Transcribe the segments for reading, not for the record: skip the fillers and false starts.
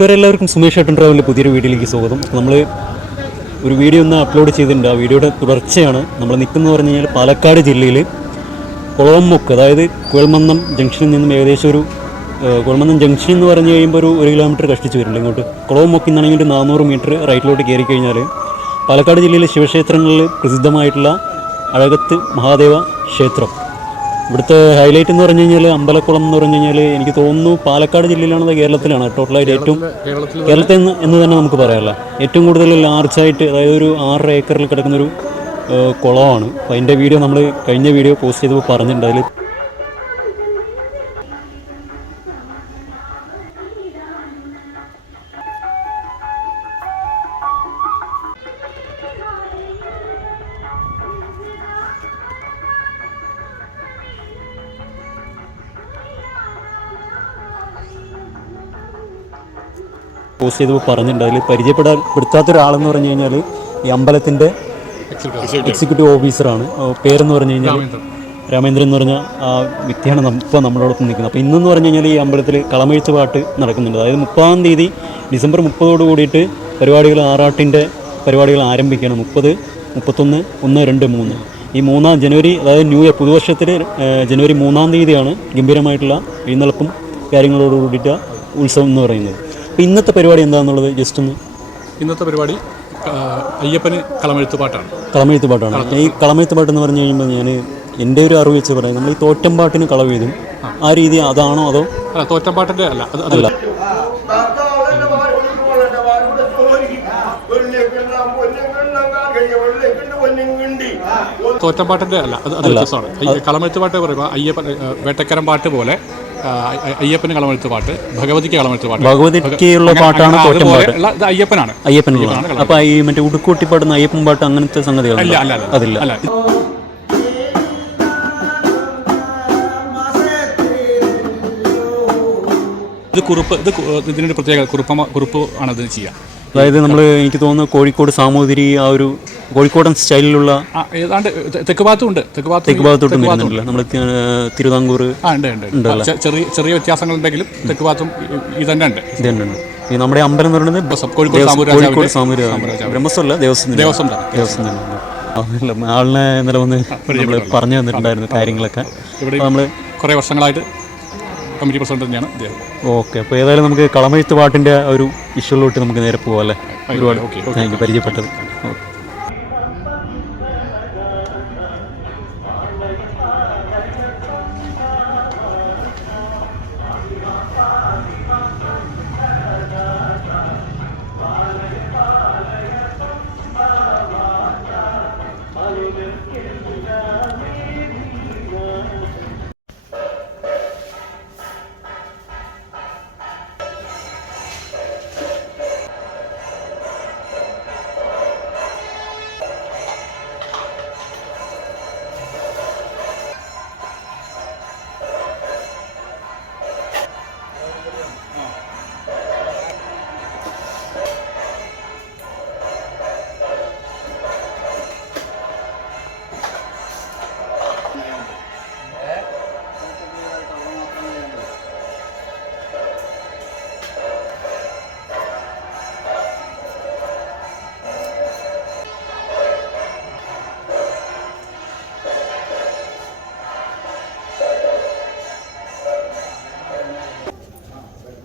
കൂട്ടുകാരെല്ലാവർക്കും സുമേഷ് ഏട്ടൻ ട്രാവലിൻ്റെ പുതിയൊരു വീഡിയോയിലേക്ക് സ്വാഗതം. നമ്മൾ ഒരു വീഡിയോ ഒന്ന് അപ്ലോഡ് ചെയ്തിട്ടുണ്ട്. ആ വീഡിയോയുടെ തുടർച്ചയാണ്. നമ്മൾ നിൽക്കുന്നത് പറഞ്ഞു കഴിഞ്ഞാൽ പാലക്കാട് ജില്ലയിൽ കുളവമുക്ക്, അതായത് കുഴൽമന്നം ജംഗ്ഷനിൽ നിന്നും ഏകദേശം ഒരു കുഴൽമന്നം ജംഗ്ഷൻ എന്ന് പറഞ്ഞു കഴിയുമ്പോൾ ഒരു 1 കിലോമീറ്റർ കഷ്ടിച്ച് വരുന്നുണ്ട് ഇങ്ങോട്ട്. കുളവമുക്കിൽ നിന്നാണെങ്കിൽ ഒരു 400 മീറ്റർ റൈറ്റിലോട്ട് കയറി കഴിഞ്ഞാൽ പാലക്കാട് ജില്ലയിലെ ശിവക്ഷേത്രങ്ങളിൽ പ്രസിദ്ധമായിട്ടുള്ള അഴകത്ത് മഹാദേവ ക്ഷേത്രം. ഇവിടുത്തെ ഹൈലൈറ്റ് എന്ന് പറഞ്ഞു കഴിഞ്ഞാൽ അമ്പലക്കുളം എന്ന് പറഞ്ഞു കഴിഞ്ഞാൽ എനിക്ക് തോന്നുന്നു പാലക്കാട് ജില്ലയിലാണത് കേരളത്തിലാണ് ടോട്ടലായിട്ട് ഏറ്റവും കേരളത്തിൽ എന്ന് തന്നെ നമുക്ക് പറയാമല്ലോ. ഏറ്റവും കൂടുതൽ ലാർജായിട്ട്, അതായത് ഒരു 6 ഏക്കറിൽ കിടക്കുന്നൊരു കുളമാണ്. അപ്പോൾ അതിൻ്റെ വീഡിയോ നമ്മൾ കഴിഞ്ഞ വീഡിയോ പോസ്റ്റ് ചെയ്തപ്പോൾ പറഞ്ഞിട്ടുണ്ട്. അതിൽ പോസ്റ്റ് ചെയ്തപ്പോൾ പറഞ്ഞിട്ടുണ്ട്. അതിൽ പരിചയപ്പെടുത്താത്ത ഒരാളെന്ന് പറഞ്ഞു കഴിഞ്ഞാൽ ഈ അമ്പലത്തിൻ്റെ എക്സിക്യൂട്ടീവ് ഓഫീസറാണ്. പേരെന്ന് പറഞ്ഞു കഴിഞ്ഞാൽ രാമേന്ദ്രൻ എന്ന് പറഞ്ഞ ആ വ്യക്തിയാണ് ഇപ്പോൾ നമ്മളോടൊപ്പം നിൽക്കുന്നത്. അപ്പോൾ ഇന്നെന്ന് പറഞ്ഞു കഴിഞ്ഞാൽ ഈ അമ്പലത്തിൽ കളമെഴുത്ത് പാട്ട് നടക്കുന്നുണ്ട്. അതായത് 30-ാം തീയതി ഡിസംബർ 30 കൂടിയിട്ട് പരിപാടികൾ, ആറാട്ടിൻ്റെ പരിപാടികൾ ആരംഭിക്കുകയാണ്. 30, 31, 1, 2, 3 ഈ 3-ാം ജനുവരി, അതായത് ന്യൂ ഇയർ പുതുവർഷത്തിൽ ജനുവരി 3-ാം തീയതിയാണ് ഗംഭീരമായിട്ടുള്ള എഴുന്നള്ളപ്പും കാര്യങ്ങളോട് കൂടിയിട്ട് ഉത്സവം എന്ന് പറയുന്നത്. അപ്പോൾ ഇന്നത്തെ പരിപാടി എന്താണെന്നുള്ളത് ജസ്റ്റ് ഒന്ന്. ഇന്നത്തെ പരിപാടി അയ്യപ്പന് കളമെഴുത്ത് പാട്ടാണ്. ഈ കളമെഴുത്ത് പാട്ട് എന്ന് പറഞ്ഞു കഴിയുമ്പോൾ ഞാൻ എൻ്റെ ഒരു അറിവ് വെച്ച് പറയാം, നമ്മൾ ഈ തോറ്റമ്പാട്ടിന് കളവ് എഴുതും ആ രീതി അതാണോ അതോ? അല്ല, തോറ്റമ്പാട്ടിൻ്റെ അല്ല. തോറ്റമ്പാട്ടിൻ്റെ അല്ല, അത് വ്യത്യസ്തമാണ്. കളമെഴുത്ത് പാട്ട് പറയുമ്പോൾ അയ്യപ്പൻ വേട്ടക്കരം പാട്ട് പോലെ അയ്യപ്പന് കളമെഴുത്ത് പാട്ട്, ഭഗവതിക്ക് കളമെഴുത്ത് പാട്ട്, ഭഗവതിക്കുള്ള പാട്ടാണ് തോറ്റമ്പാട്ട്. ഇത് അയ്യപ്പനാണ്. അപ്പോൾ ഈ മറ്റേ ഉടുക്കൂട്ടി പാടുന്ന അയ്യപ്പൻ പാട്ട് അങ്ങനത്തെ സംഗതികളല്ല. അതില്ല. ഇത് കുറുപ്പ്, ഇതിനൊരു പ്രത്യേക കുറുപ്പ് ആണ് ഇതിന് ചെയ്യുക. അതായത് നമ്മൾ, എനിക്ക് തോന്നുന്നു കോഴിക്കോട് സാമൂതിരി ആ ഒരു കോഴിക്കോടൻ സ്റ്റൈലിലുള്ള ഏതാണ്ട് തെക്ക് ഭാഗത്തുണ്ട്. വരുന്നുണ്ടല്ലോ നമ്മൾ തിരുവിതാംകൂർ ഉണ്ടല്ലോ. ചെറിയ വ്യത്യാസങ്ങളുണ്ടെങ്കിലും തെക്ക് ഭാഗത്തും ഇതന്നെ ഉണ്ട്. ഈ നമ്മുടെ അമ്പലം എന്ന് പറയുന്നത് കോഴിക്കോട് സാമൂതിരി ബ്രഹ്മസ്വല്ല ദേവസ്വം തന്നെ. ആളിനെ ഇന്നലെ വന്ന് നമ്മൾ പറഞ്ഞു തന്നിട്ടുണ്ടായിരുന്നു കാര്യങ്ങളൊക്കെ. നമ്മൾ കുറേ വർഷങ്ങളായിട്ട് കമ്മിറ്റി പ്രസിഡന്റ് തന്നെയാണ് അദ്ദേഹം. ഓക്കെ, അപ്പോൾ ഏതായാലും നമുക്ക് കളമെഴുത്ത് പാട്ടിൻ്റെ ഒരു വിഷ്വലിലോട്ട് നമുക്ക് നേരെ പോകാം അല്ലേ? ഒരുപാട് പരിചയപ്പെട്ടത്.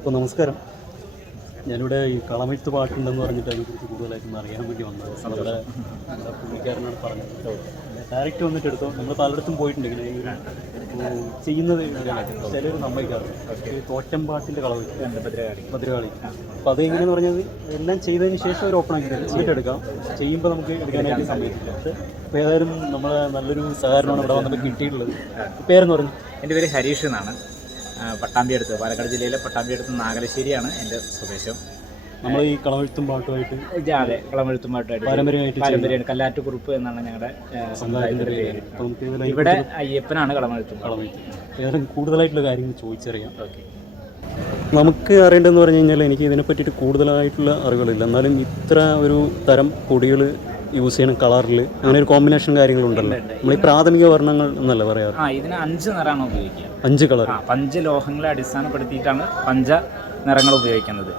അപ്പോൾ നമസ്കാരം. ഞാനിവിടെ ഈ കളമെഴുത്ത് പാട്ടുണ്ടെന്ന് പറഞ്ഞിട്ട് അതിനെക്കുറിച്ച് കൂടുതലായിട്ടൊന്ന് അറിയാൻ വേണ്ടി വന്നത്. നമ്മുടെ പുള്ളിക്കാരനാണ് പറഞ്ഞത്. ഡയറക്റ്റ് വന്നിട്ട് എടുത്തോ. നമ്മൾ പലയിടത്തും പോയിട്ടുണ്ട് ഇങ്ങനെ ഈ ചെയ്യുന്നത്. ചിലർ സമ്മതിക്കാറുണ്ട് ഈ തോറ്റമ്പാട്ടിൻ്റെ കളവ് ഭദ്രകാളി. അപ്പോൾ അതെങ്ങനെയെന്ന് പറഞ്ഞത് എല്ലാം ചെയ്തതിന് ശേഷം ഒരു ഓപ്പൺ ആക്കി എന്നിട്ട് എടുക്കാം. ചെയ്യുമ്പോൾ നമുക്ക് എടുക്കാനായിട്ട് സമ്മതിച്ചില്ല. പക്ഷേ ഇപ്പോൾ ഏതായാലും നമ്മളെ നല്ലൊരു സഹകരണമാണ് ഇവിടെ വന്നപ്പോൾ കിട്ടിയിട്ടുള്ളത്. പേരെന്ന് പറഞ്ഞു? എൻ്റെ പേര് ഹരീഷ് എന്നാണ്. പട്ടാമ്പിയടുത്ത്, പാലക്കാട് ജില്ലയിലെ പട്ടാമ്പിയടുത്ത് നാഗലശ്ശേരിയാണ് എൻ്റെ സ്വദേശം. നമ്മൾ ഈ കളമെഴുത്തും പാട്ടുമായിട്ട്, അതെ, കളമെഴുത്തും പാട്ടുമായിട്ട് പാരമ്പര്യമാണ്. കല്ലാറ്റുകുറുപ്പ് എന്നാണ് ഞങ്ങളുടെ സമുദായത്തിൻ്റെ പേര്. ഇവിടെ അയ്യപ്പനാണ് കളമെഴുത്തും. ഏതായാലും കൂടുതലായിട്ടുള്ള കാര്യങ്ങൾ ചോദിച്ചറിയാം. ഓക്കെ, നമുക്ക് അറിയേണ്ടതെന്ന് പറഞ്ഞു കഴിഞ്ഞാൽ എനിക്ക് ഇതിനെ പറ്റിയിട്ട് കൂടുതലായിട്ടുള്ള അറിവുകളില്ല. എന്നാലും ഇത്ര ഒരു തരം പൊടികൾ യൂസ് ചെയ്യണം കളറിൽ, അങ്ങനെ ഒരു കോമ്പിനേഷൻ കാര്യങ്ങളുണ്ടല്ലോ. നമ്മൾ ഈ പ്രാഥമിക വർണ്ണങ്ങൾ എന്നല്ല പറയാറ്. ഇതിന് 5 നിറമാണ് ഉപയോഗിക്കുക. 5 കളർ, പഞ്ചലോഹങ്ങളെ അടിസ്ഥാനപ്പെടുത്തിയിട്ടാണ് പഞ്ച നിറങ്ങൾ ഉപയോഗിക്കുന്നത്.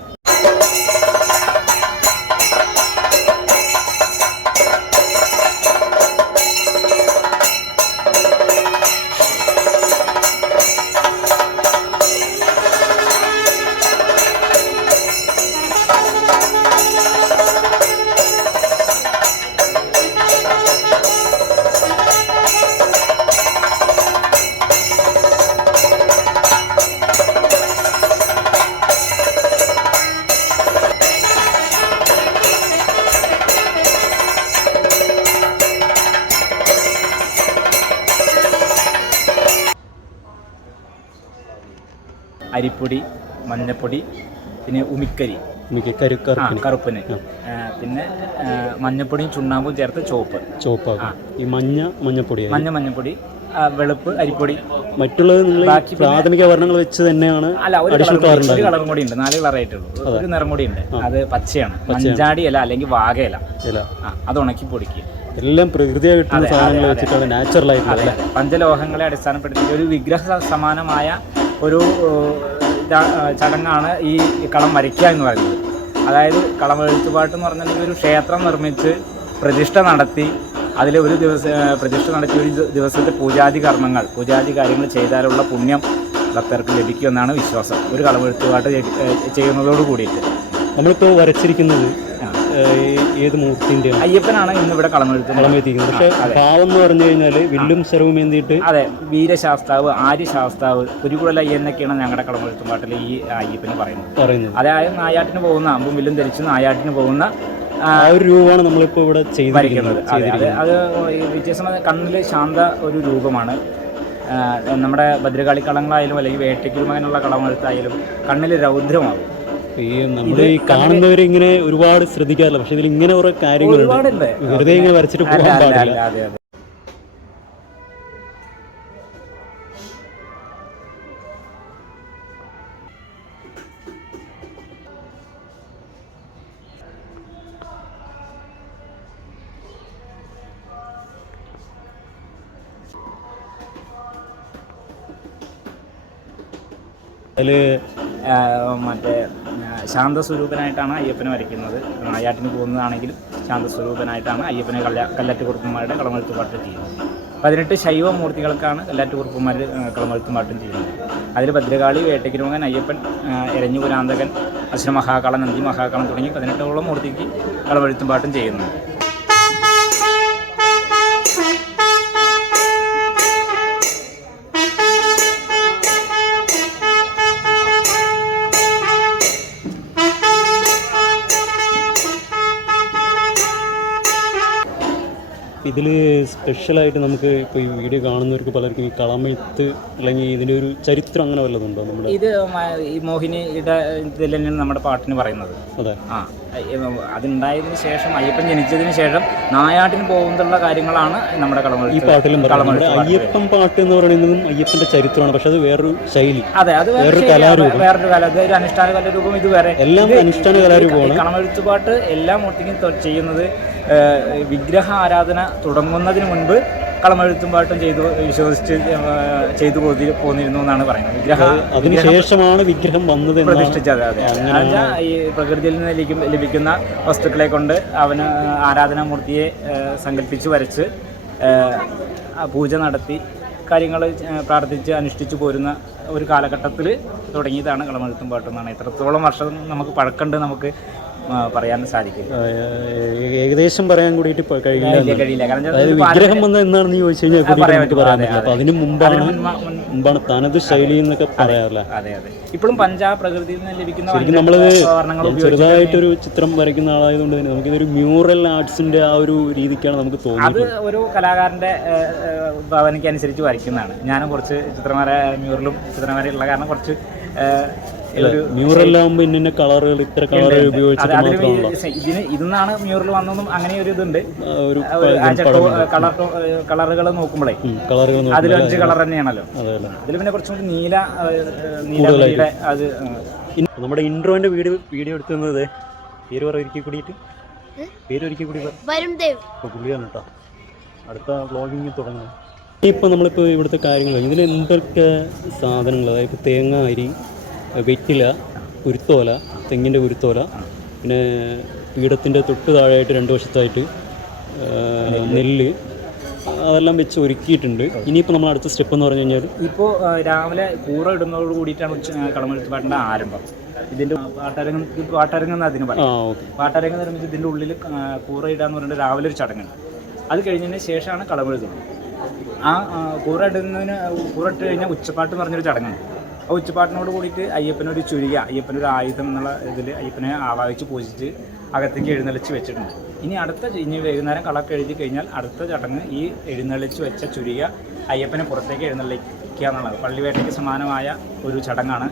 അരിപ്പൊടി, മഞ്ഞപ്പൊടി, പിന്നെ ഉമിക്കരി, കറുപ്പിന്, പിന്നെ മഞ്ഞപ്പൊടിയും ചുണ്ണാമ്പും ചേർത്ത് ചോപ്പാക്കും. ഈ മഞ്ഞപ്പൊടി, വെളുപ്പ്, അരിപ്പൊടി, മറ്റുള്ളത് പ്രാഥമിക വർണ്ണങ്ങൾ വെച്ച് തന്നെയാണ്. അല്ല, ഒരു കളറും കൂടി ഉണ്ട്, 4 കളറായിട്ടുള്ളൂ. ഒരു നിറം കൂടി ഉണ്ട്, അത് പച്ചയാണ്. മഞ്ചാടി ഇല അല്ലെങ്കിൽ വാകയില, അത് ഉണക്കി പൊടിക്കുക. എല്ലാം പ്രകൃതിയായി കിട്ടുന്ന സാധനങ്ങൾ വെച്ചിട്ടാണ് നാച്ചുറൽ ആയിട്ടുള്ള പഞ്ചലോഹങ്ങളെ അടിസ്ഥാനപ്പെടുത്തി ഒരു വിഗ്രഹ സമാനമായ ഒരു ചടങ്ങാണ് ഈ കളം വരയ്ക്കുക എന്ന് പറയുന്നത്. അതായത് കളമെഴുത്തുപാട്ട് എന്ന് പറഞ്ഞിട്ടുണ്ടെങ്കിൽ ഒരു ക്ഷേത്രം നിർമ്മിച്ച് പ്രതിഷ്ഠ നടത്തി അതിൽ ഒരു ദിവസത്തെ പൂജാതി കാര്യങ്ങൾ ചെയ്താലുള്ള പുണ്യം ഭക്തർക്ക് ലഭിക്കുമെന്നാണ് വിശ്വാസം. ഒരു കളമെഴുത്തുപാട്ട് ചെയ്യുന്നതോട് കൂടിയിട്ട് നമ്മളിപ്പോൾ വരച്ചിരിക്കുന്നത് ഏത് മൂർത്തിൻ്റെ? അയ്യപ്പനാണ് ഇന്നിവിടെ കളമെഴുത്തിക്കുന്നത്. പക്ഷേ ഭാവം എന്ന് പറഞ്ഞു കഴിഞ്ഞാൽ വില്ലും ശരവും എന്തിട്ട്, അതെ, വീരശാസ്താവ്, ആര്യശാസ്താവ്, കുരുകുഴൽ അയ്യൻ എന്നൊക്കെയാണ് ഞങ്ങളുടെ കളമെഴുത്തുപാട്ടിൽ ഈ അയ്യപ്പന് പറയുന്നത്. അതായത് നായാട്ടിന് പോകുന്ന അമ്പും വില്ലും ധരിച്ച് നായാട്ടിന് പോകുന്ന ആ ഒരു രൂപമാണ് നമ്മളിപ്പോൾ ഇവിടെ ചെയ്തിരിക്കുന്നത്. അത് വ്യത്യാസമായ കണ്ണിൽ ശാന്ത ഒരു രൂപമാണ്. നമ്മുടെ ഭദ്രകാളി കളങ്ങളായാലും അല്ലെങ്കിൽ വേട്ടയ്ക്കുമകനുള്ള കളമെഴുത്തായാലും കണ്ണിൽ രൗദ്രമാകും. നമ്മൾ ഈ കാണുന്നവർ ഇങ്ങനെ ഒരുപാട് ശ്രദ്ധിക്കാറില്ല, പക്ഷെ ഇതിൽ ഇങ്ങനെ കുറെ കാര്യങ്ങളുണ്ട്, വെറുതെ ഇങ്ങനെ വരച്ചിട്ട് പോകാൻ പാടില്ല. അതിൽ മറ്റേ ശാന്തസ്വരൂപനായിട്ടാണ് അയ്യപ്പനെ വരയ്ക്കുന്നത്. നായാട്ടിന് പോകുന്നതാണെങ്കിലും ശാന്തസ്വരൂപനായിട്ടാണ് അയ്യപ്പനെ കല്ലാറ്റുകുറുപ്പന്മാരുടെ കളമെഴുത്തുപാട്ട് ചെയ്യുന്നത്. 18 ശൈവ മൂർത്തികൾക്കാണ് കല്ലാറ്റുകുറുപ്പന്മാർ കളമെഴുത്തുപാട്ടും ചെയ്യുന്നത്. അതിൽ ഭദ്രകാളി, വേട്ടയ്ക്കുമകൻ, അയ്യപ്പൻ, എരഞ്ഞുപുരാന്തകൻ, അശ്വമഹാകാളൻ, നന്ദി മഹാകാളൻ തുടങ്ങി 18ഓളം മൂർത്തിക്ക് കളമെഴുത്തുപാട്ടും ചെയ്യുന്നു. ഇതിൽ സ്പെഷ്യലായിട്ട് നമുക്ക് ഇപ്പോൾ ഈ വീഡിയോ കാണുന്നവർക്ക് പലർക്കും ഈ കളമെഴുത്ത് അല്ലെങ്കിൽ ഇതിൻ്റെ ഒരു ചരിത്രം അങ്ങനെ വല്ലതുണ്ടോ? നമ്മുടെ ഇത് ഈ മോഹിനിയുടെ ഇതിൽ തന്നെയാണ് നമ്മുടെ പാട്ടിന് പറയുന്നത്. അതെ, അതുണ്ടായതിന് ശേഷം അയ്യപ്പൻ ജനിച്ചതിന് ശേഷം നായാട്ടിന് പോകുന്നുള്ള കാര്യങ്ങളാണ് നമ്മുടെ ഈ പാട്ടിലും പറയുന്നത്. അയ്യപ്പൻ പാട്ട് എന്ന് പറയുന്നതും അയ്യപ്പൻ്റെ ചരിത്രമാണ്, പക്ഷെ അത് വേറൊരു ശൈലി. അതെ, അത് വേറൊരു കലാരൂപം, ഒരു അനുഷ്ഠാന കലാരൂപം. ഇത് വേറെ, എല്ലാം അനുഷ്ഠാന കലാരൂപമാണ്. കളമെഴുത്തുപാട്ട് എല്ലാ മൂർത്തിക്കും ചെയ്യുന്നത് വിഗ്രഹ ആരാധന തുടങ്ങുന്നതിന് മുൻപ് കളമെഴുത്തും പാട്ടും ചെയ്തു പോന്നിരുന്നു എന്നാണ് പറയുന്നത്. അതിനുശേഷമാണ് വിഗ്രഹം വന്നത്, പ്രതിഷ്ഠിച്ചത്. അതെ, ഈ പ്രകൃതിയിൽ നിന്ന് ലഭിക്കുന്ന വസ്തുക്കളെ കൊണ്ട് അവന് ആരാധനാമൂർത്തിയെ സങ്കല്പിച്ച് വരച്ച് പൂജ നടത്തി കാര്യങ്ങൾ പ്രാർത്ഥിച്ച് അനുഷ്ഠിച്ചു പോരുന്ന ഒരു കാലഘട്ടത്തിൽ തുടങ്ങിയതാണ് കളമെഴുത്തും പാട്ടെന്നാണ്. എത്രത്തോളം വർഷം നമുക്ക് പഴക്കമുണ്ട് നമുക്ക് പറയാൻ സാധിക്കും. ഏകദേശം പറയാൻ കൂടിയിട്ട് കഴിയില്ല. വിഗ്രഹം വന്നത് എന്നാണെന്ന് ചോദിച്ചു കഴിഞ്ഞാൽ അതിന് മുമ്പാണ് തനത് ശൈലി എന്നൊക്കെ പറയാറില്ല. അതെ, ഇപ്പോഴും പഞ്ചാബ് പ്രകൃതിയിൽ നിന്ന് ലഭിക്കുന്ന ശരിക്കും നമ്മൾ ചെറുതായിട്ടൊരു ചിത്രം വരയ്ക്കുന്ന ആളായതുകൊണ്ട് തന്നെ നമുക്കിതൊരു മ്യൂറൽ ആർട്സിന്റെ ആ ഒരു രീതിക്കാണ് നമുക്ക് തോന്നുന്നത്. അത് ഒരു കലാകാരന്റെ ഭാവനയ്ക്ക് അനുസരിച്ച് വരയ്ക്കുന്നതാണ്. ഞാനും കുറച്ച് മ്യൂറലും ചിത്രവരയുള്ള കാരണം കുറച്ച് മ്യൂറലാകുമ്പോൾ ഇന്ന കളറുകൾ ഇത്ര കളറുകൾ ഉപയോഗിച്ചിട്ട് ഇതിന്നാണ് മ്യൂറൽ വന്നതും അങ്ങനെ ഒരു ഇതുണ്ട്. കളറുകൾ നോക്കുമ്പോഴേ അതിൽ 5 കളർ തന്നെയാണല്ലോ. അതിൽ പിന്നെ കുറച്ചും കൂടി നീല അത് നമ്മുടെ ഇൻട്രോന്റെ വീഡിയോ എടുത്തുന്നത് പേര് കൂടി പുള്ളിയാണ് കേട്ടോ. അടുത്ത വ്ളോഗിങ് തുടങ്ങുന്നത്. ഇപ്പോൾ നമ്മളിപ്പോൾ ഇവിടുത്തെ കാര്യങ്ങൾ ഇതിൽ എന്തൊക്കെ സാധനങ്ങൾ, അതായത് തേങ്ങ, അരി, വെറ്റില, കുരുത്തോല, തെങ്ങിൻ്റെ കുരുത്തോല, പിന്നെ പീഠത്തിൻ്റെ തൊട്ട് താഴെയായിട്ട് 2 വശത്തായിട്ട് നെല്ല്, അതെല്ലാം വെച്ച് ഒരുക്കിയിട്ടുണ്ട്. ഇനിയിപ്പോൾ നമ്മൾ അടുത്ത സ്റ്റെപ്പ് എന്ന് പറഞ്ഞു കഴിഞ്ഞാൽ ഇപ്പോൾ രാവിലെ കൂറ ഇടുന്നതോട് കൂടിയിട്ടാണ് കളമെഴുത്തുപാട്ടിൻ്റെ ആരംഭം. ഇതിൻ്റെ പാട്ടരങ്ങെന്ന് അതിന് പറയും. പാട്ടരങ്ങ് നിർമ്മിച്ച് ഇതിൻ്റെ ഉള്ളിൽ കൂറ ഇടാന്ന് പറഞ്ഞിട്ട് രാവിലെ ഒരു ചടങ്ങുണ്ട്. അത് കഴിഞ്ഞതിന് ശേഷമാണ് കളമെഴുതുന്നത്. ആ കൂറ ഇട്ട് കഴിഞ്ഞാൽ ഉച്ചപ്പാട്ട് എന്ന് പറഞ്ഞൊരു ചടങ്ങുണ്ട്. ആ ഉച്ചപ്പാട്ടിനോട് കൂടിയിട്ട് അയ്യപ്പനൊരു ചുരിക, അയ്യപ്പനൊരു ആയുധം എന്നുള്ള ഇതിൽ അയ്യപ്പനെ ആവാഹിച്ച് പൂജിച്ച് അകത്തേക്ക് എഴുന്നള്ളിച്ച് വെച്ചിട്ടുണ്ട്. ഇനി വൈകുന്നേരം കളക്ക് എഴുതി കഴിഞ്ഞാൽ അടുത്ത ചടങ്ങ് ഈ എഴുന്നള്ളിച്ച് വെച്ച ചുരിക അയ്യപ്പനെ പുറത്തേക്ക് എഴുന്നള്ളിക്കുക എന്നുള്ളത് പള്ളിവേട്ടയ്ക്ക് സമാനമായ ഒരു ചടങ്ങാണ്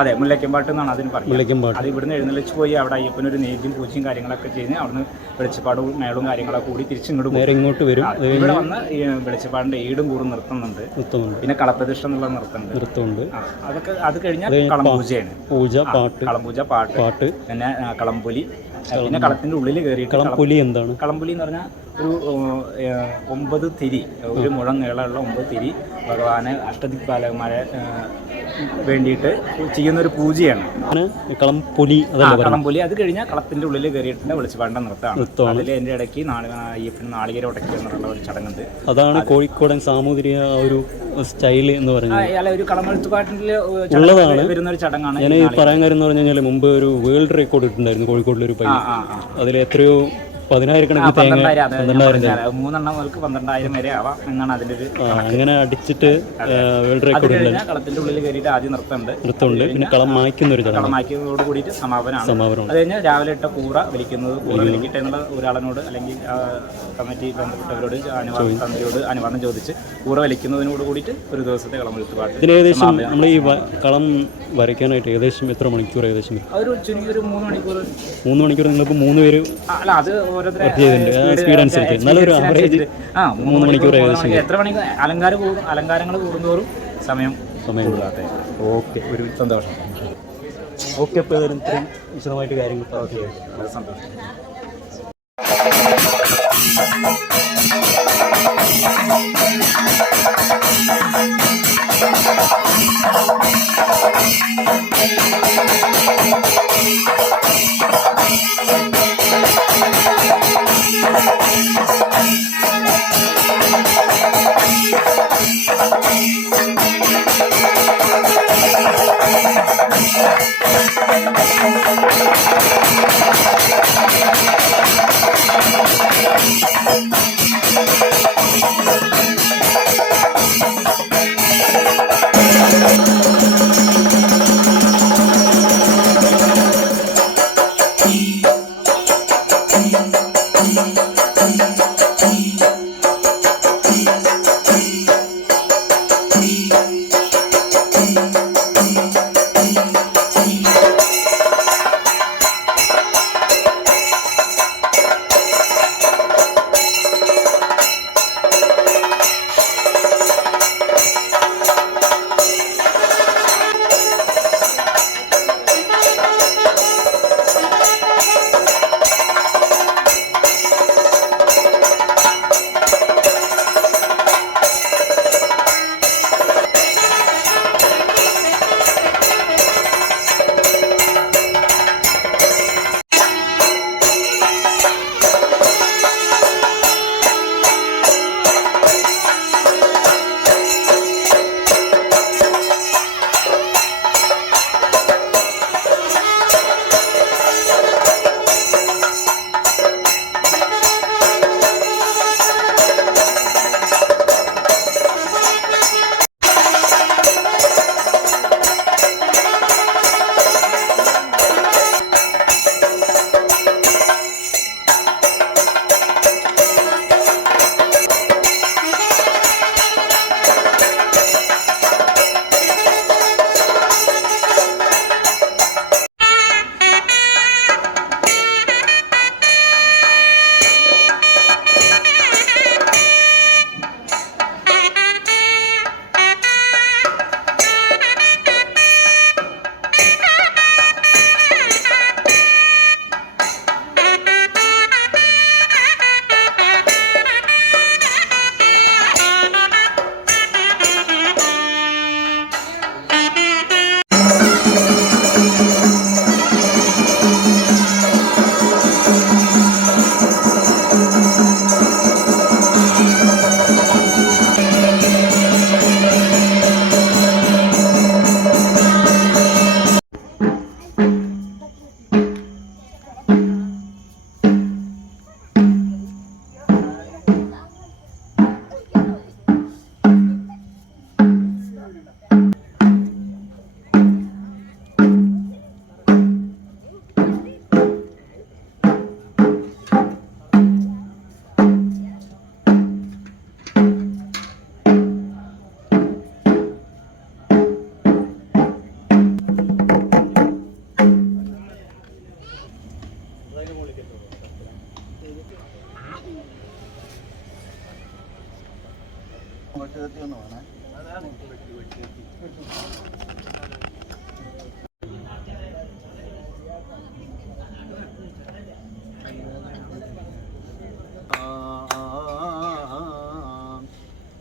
അതെ മുല്ലയ്ക്കമ്പാട്ട് എന്നാണ് അതിന് പറയുന്നത്. അത് ഇവിടുന്ന് എഴുന്നള്ളിച്ച് പോയി അവിടെ അയ്യപ്പനൊരു നേദ്യം പൂജയും കാര്യങ്ങളൊക്കെ ചെയ്ത് അവിടുന്ന് വെളിച്ചപ്പാടും മേളും കാര്യങ്ങളൊക്കെ കൂടി തിരിച്ചിങ്ങോട്ട് വരും. ഇവിടെ വന്ന് ഈ വെളിച്ചപ്പാടിന്റെ ഈടും കൂറും നിർത്തുന്നുണ്ട്. പിന്നെ കളപ്രതിഷ്ഠ എന്നുള്ള നിർത്തുന്നുണ്ട്. അതൊക്കെ അത് കഴിഞ്ഞാൽ കളംപൂജയാണ്. കളംപൂജ, പാട്ട്, പിന്നെ കളംപൊലി, പിന്നെ കളത്തിന്റെ ഉള്ളിൽ കയറിയിട്ട് കളംപൊലി എന്താണ്? കളംപൊലി എന്ന് പറഞ്ഞാൽ ഒരു 9 തിരി, ഒരു മുഴം നീളമുള്ള 9 തിരി ഭഗവാനെ അഷ്ടദിക്പാലകന്മാരെ വേണ്ടിയിട്ട് ചെയ്യുന്നൊരു പൂജയാണ് കളംപൊലി. അത് കഴിഞ്ഞാൽ കളത്തിന്റെ ഉള്ളിൽ കയറിയിട്ട് വെളിച്ചപ്പാടിന്റെ നൃത്തമാണ്. അതിൽ എൻ്റെ ഇടയ്ക്ക് അയ്യപ്പന് നാളികേര ഉടയ്ക്കുക എന്നുള്ള ഒരു ചടങ്ങുണ്ട്. അതാണ് കോഴിക്കോടൻ സാമൂതിരിക ഒരു സ്റ്റൈൽ എന്ന് പറഞ്ഞാൽ ഒരു കളമെഴുത്തുപാട്ടിൽ വരുന്ന ഒരു ചടങ്ങാണ്. ഞാൻ പറയാൻ കാര്യം എന്ന് പറഞ്ഞു കഴിഞ്ഞാൽ മുമ്പ് ഒരു വേൾഡ് റെക്കോർഡ് ഇട്ടുണ്ടായിരുന്നു കോഴിക്കോടിലൊരു പയ്യൻ. അതിൽ എത്രയോ 10,000 കണക്കിന് 3 മുതൽക്ക് 12,000 വരെ ആവാം എന്നാണ് അതിൻ്റെ ഒരു അങ്ങനെ അടിച്ചിട്ട് വേൾഡ് റെക്കോർഡ് കളത്തിന്റെ ഉള്ളിൽ കയറിയിട്ട് ആദ്യം നൃത്തമുണ്ട്. പിന്നെ കളം മായ്ക്കുന്ന ഒരു കളം മായ്ക്കുന്നതോട് കൂടിയിട്ട് സമാപനമാണ്. അത് കഴിഞ്ഞാൽ രാവിലെ ഇട്ട കൂറ വലിക്കിട്ടെ എന്നുള്ള ഒരാളിനോട് അല്ലെങ്കിൽ കമ്മിറ്റി ബന്ധപ്പെട്ടവരോട് തന്ത്രിയോട് അനുവാദം ചോദിച്ച് കൂറ വലിക്കുന്നതിനോട് കൂടിയിട്ട് ഒരു ദിവസത്തെ കളമെഴുത്തുപാട്ട്. ഇതിന് ഏകദേശം നമ്മൾ ഈ കളം വരയ്ക്കാനായിട്ട് ഏകദേശം എത്ര മണിക്കൂർ? ഏകദേശം ഒരു 3 മണിക്കൂർ. 3 മണിക്കൂർ നിങ്ങൾക്ക് 3 പേര്? അല്ല, അത് സ്പീഡ് അനുസരിച്ച് നല്ലൊരു ആവറേജ് 3 മണിക്കൂർ ഏകദേശം. എത്ര മണിക്കൂർ അലങ്കാരങ്ങൾ കൂടുന്തോറും സമയം കൂടാതെ. ഓക്കെ, ഒരു സന്തോഷം. ഓക്കെ, അപ്പോൾ ഇത്രയും വിശദമായിട്ട് കാര്യങ്ങൾ വളരെ സന്തോഷം.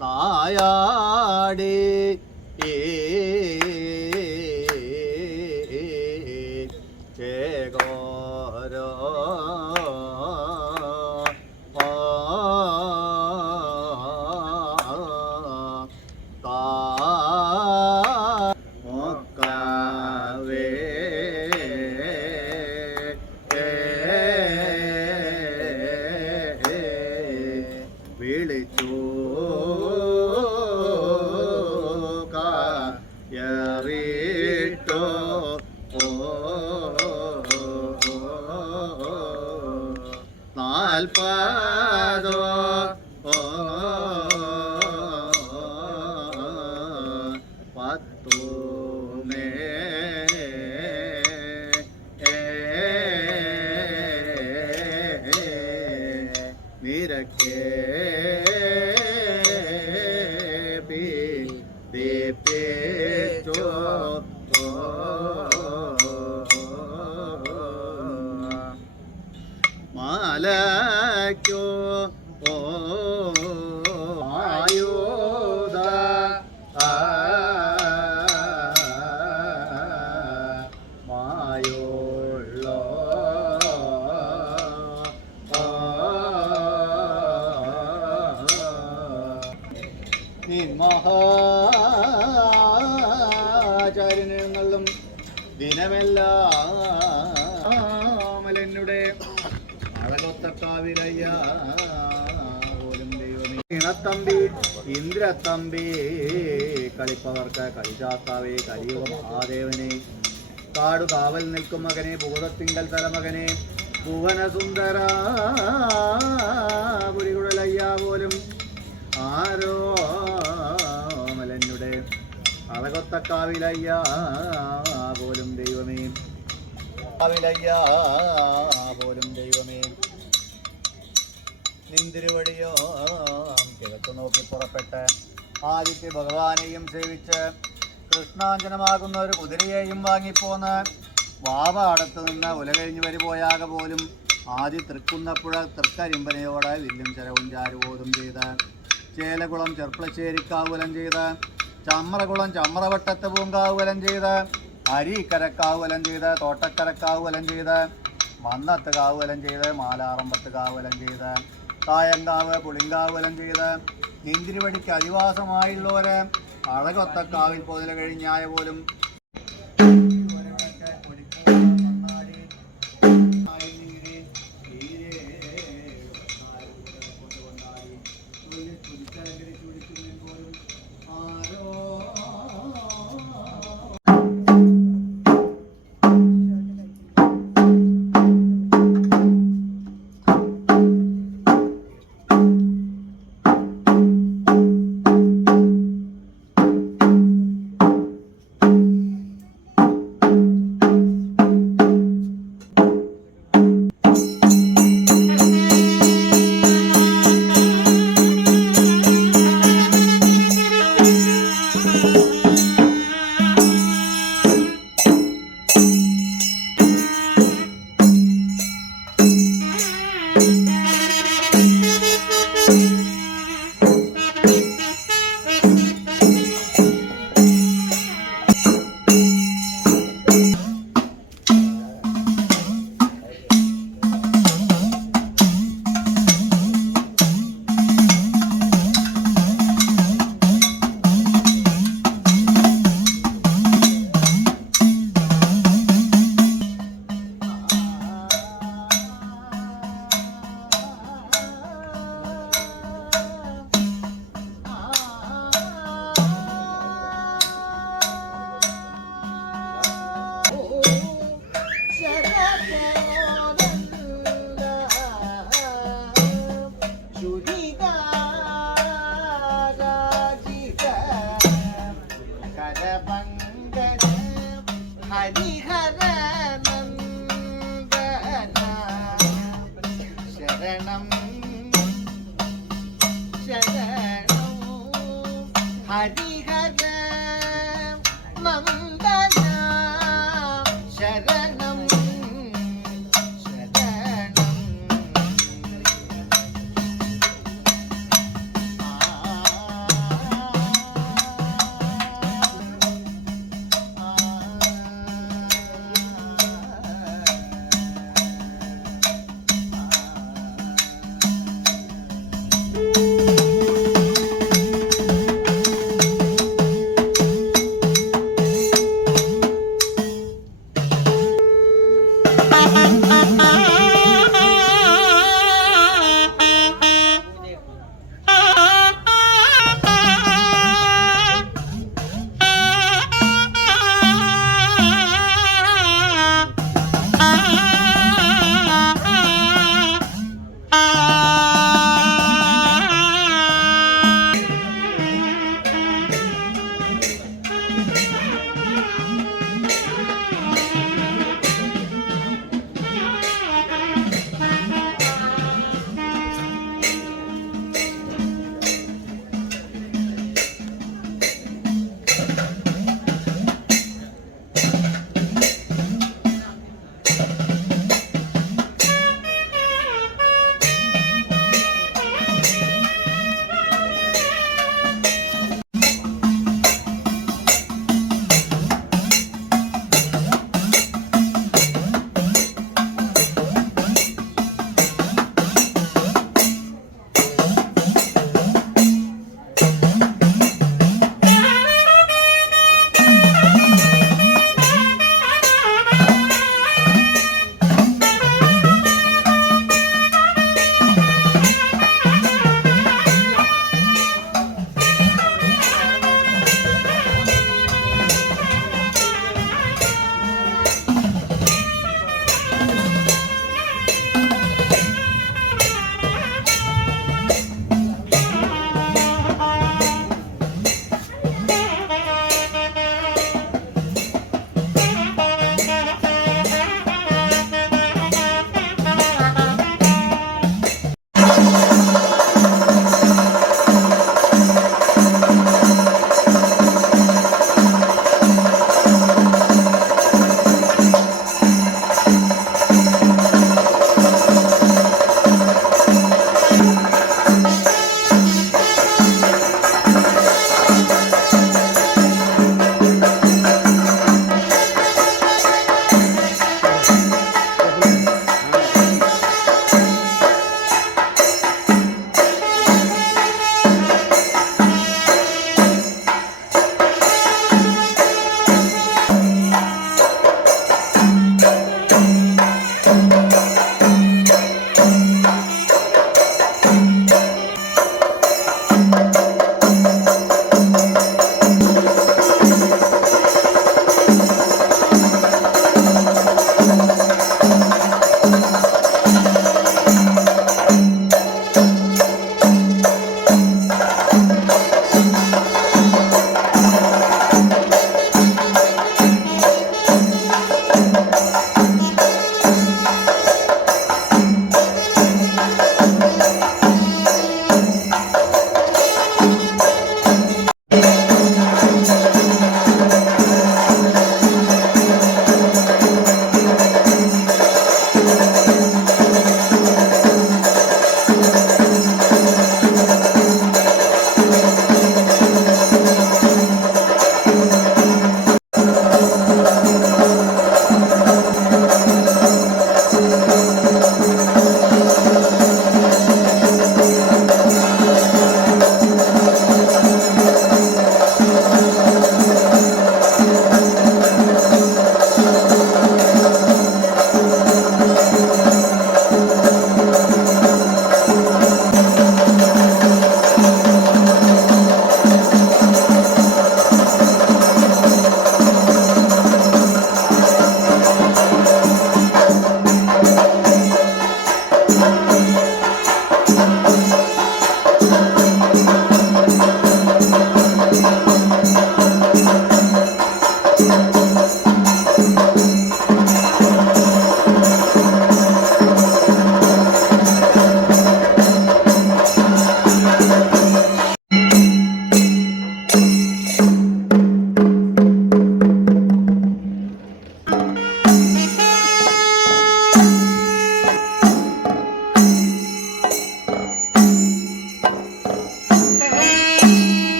നായാടി ചേകോരോ മോക്കാവേ വിളിച്ചു യറിട്ടോ നാൽപ്പതോ പത്തുമേ നിരക്കേ ദീപിച്ചോ മാലയ്ക്കോ ആയുധ മായുള്ളോ മഹാചാര്യനും ദിനമെല്ലാമലെന്നുടെ അഴകൊത്തക്കാവിലയ്യ പോലും ദൈവമേ ഇണത്തമ്പി ഇന്ദ്രത്തമ്പി കളിപ്പവർക്ക് കളിചാത്താവേ കലിയുഗ മഹാദേവനെ കാടു കാവൽ നിൽക്കും മകനെ ഭൂതത്തിങ്കൽ തലമകനെ ഭുവനസുന്ദര പുരികുഴലയ്യ പോലും ആരോ മലന്നുടെ അളകൊത്തക്കാവിലയ്യ പോലും ദൈവമേ കാവിലയ്യ പോലും ദൈവമേ നിന്തിരുവടിയോ കിഴക്ക് നോക്കി പുറപ്പെട്ട് ആദിത്യ ഭഗവാനെയും സേവിച്ച് കൃഷ്ണാഞ്ജനമാകുന്ന ഒരു കുതിരയെയും വാങ്ങിപ്പോന്ന് വാവാടത്ത് നിന്ന് ഉലകഴിഞ്ഞ് വരുപോയാക പോലും ആദ്യ തൃക്കുന്നപ്പുഴ തൃക്കരിമ്പനയോടെ വില്ലും ചരവും ചാരുവോതും ചെയ്ത് ചേലകുളം ചെർപ്പളശ്ശേരിക്കാവുലം ചെയ്ത് ചമ്രകുളം ചമ്രവട്ടത്ത് പൂങ്കാവുലം ചെയ്ത് അരീക്കരക്കാവുലം ചെയ്ത് തോട്ടക്കരക്കാവുലം ചെയ്ത് മന്നത്ത് കാവുലം ചെയ്ത് മാലാറമ്പത്ത് കാവുലം ചെയ്ത് കായങ്കാവ് പുളിങ്കാവുലം ചെയ്ത് നിന്തിരിവടിക്ക് അധിവാസമായുള്ളവര് അളകൊത്തക്കാവിൽ പൊതില കഴിഞ്ഞായ പോലും ശരണം ശരണം ഹരിഹര നന്ദന ശരണം ശരണം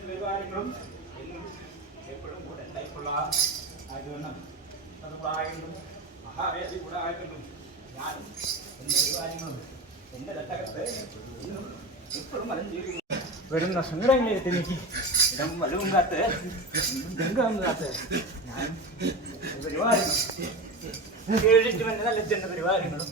പരിപാടികളും എന്നും എപ്പോഴും കൂടെ ഉണ്ടായിട്ടുള്ള ആഗ്രഹം അത് പ്രായങ്ങളും മഹാവേദി കൂടെ ആയിട്ടും ഞാനും എൻ്റെ പരിപാടികളും എൻ്റെ തട്ടകത്ത് എപ്പോഴും മരം ചെയ്യും വരുന്ന സങ്കടങ്ങളിലേക്ക് നീക്കി ഇടം വലവും കാത്ത് ഗംഗാവും കാത്ത് ഞാൻ പരിപാടികളും കേട്ടിട്ടും എൻ്റെ നല്ല ചെന്ന പരിപാടികളും